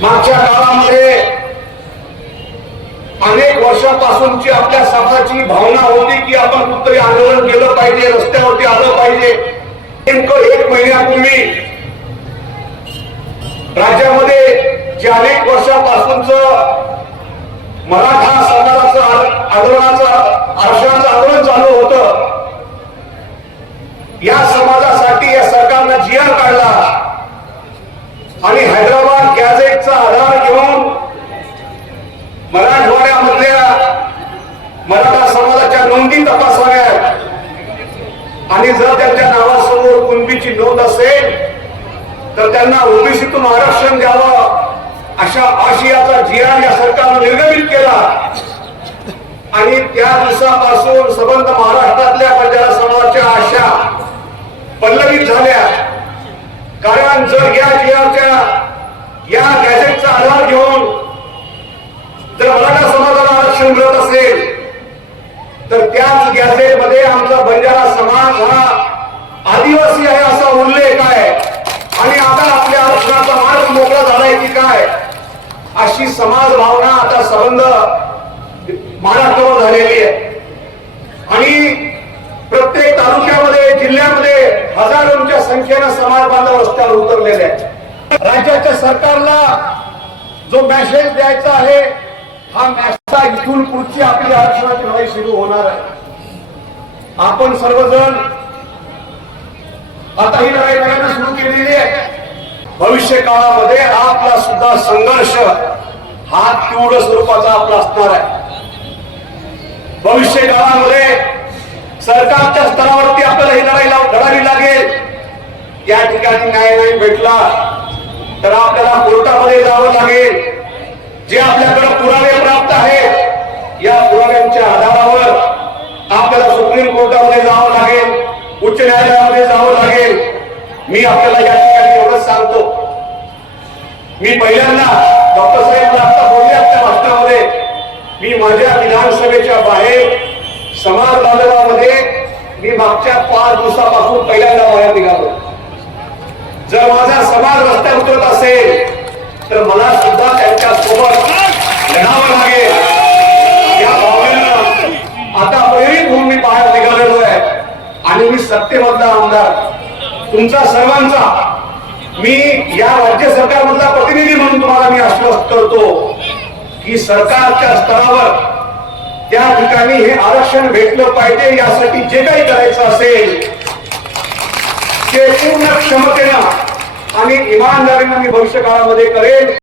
मागच्या काळामध्ये अनेक वर्षापासूनची आपल्या समाजाची भावना होती की आपण कुठतरी आंदोलन केलं पाहिजे रस्त्यावरती आलं पाहिजे. नेमकं एक महिन्यापूर्वी राज्यामध्ये जे अनेक वर्षापासूनच मराठा समाजाचं आंदोलनाचं आरक्षणाचं आंदोलन चालू होतं या समाजासाठी या सरकारनं जी आर काढला आणि हैदराबाद गॅझेटचा आधार घेऊन मराठवाड्यामधल्या मराठा समाजाच्या तपासाव्यात आणि जर त्यांच्या नावासमोर कुणबीची नोंद असेल तर त्यांना ओबीसीतून आरक्षण द्यावं. अशा आशियाचा जिया या सरकारनं निर्गमित केला. आणि त्या दिवसापासून सबंत महाराष्ट्रातल्या बंजारा समाजाच्या आशा पल्लवित झाल्या. कारण जर या जियाच्या या गॅजेटचा आधार घेऊन जर मराठा समाजाला आरक्षण मिळत असेल तर त्याच गॅझेटमध्ये आमचा बंजारा समाज हा आदिवासी आहे असा उल्लेख आहे. आणि आता आपल्या आरक्षणाचा मार्ग मोकळा झालाय की काय? अशी समाज भावना आता संबंध महाराष्ट्रावर झालेली आहे. आणि प्रत्येक तालुक्यामध्ये जिल्ह्यामध्ये हजारोंच्या संख्येनं समाज बांधव रस्त्यावर उतरलेले आहेत. राज्याच्या सरकारला जो मेसेज द्यायचा आहे हा मेसेज इथून पुढची आपली आरक्षणाची लढाई सुरू होणार आहे. आपण सर्वजण आता ही लढाई लढायला सुरू केलेली आहे. भविष्य काळामध्ये आपला सुद्धा संघर्ष हा तीव्र स्वरूपाचा आपला असणार आहे. भविष्य काळामध्ये सरकारच्या स्तरावरती आपल्याला ही लढाई लढावी लागेल. या ठिकाणी न्याय नाही भेटला तर आपल्याला कोर्टामध्ये जावं लागेल. जे आपल्याकडे पुरावे सुप्रीम कोर्टामध्ये जावं लागेल उच्च न्यायालयामध्ये जावं लागेल. मी आपल्याला या ठिकाणी एवढंच सांगतो. मी पहिल्यांदा डॉक्टर साहेब आता बोलले आपल्या भाषणामध्ये मी माझ्या विधानसभेच्या बाहेर समाज बांधवामध्ये मी मागच्या पाच दिवसापासून पहिल्यांदा बाहेर निघालो. जर माझा समाज रस्त्यावर उतरत असेल तर मला सुद्धा सत्तेमधला आमदार तुमचा सर्वांचा. मी या राज्य सरकारमधला प्रतिनिधी म्हणून तुम्हाला मी आश्वस्त करतो की सरकारच्या स्तरावर त्या ठिकाणी हे आरक्षण भेटलं पाहिजे यासाठी जे काही करायचं असेल ते पूर्ण क्षमतेनं आणि इमानदारीनं मी भविष्य काळामध्ये करेन.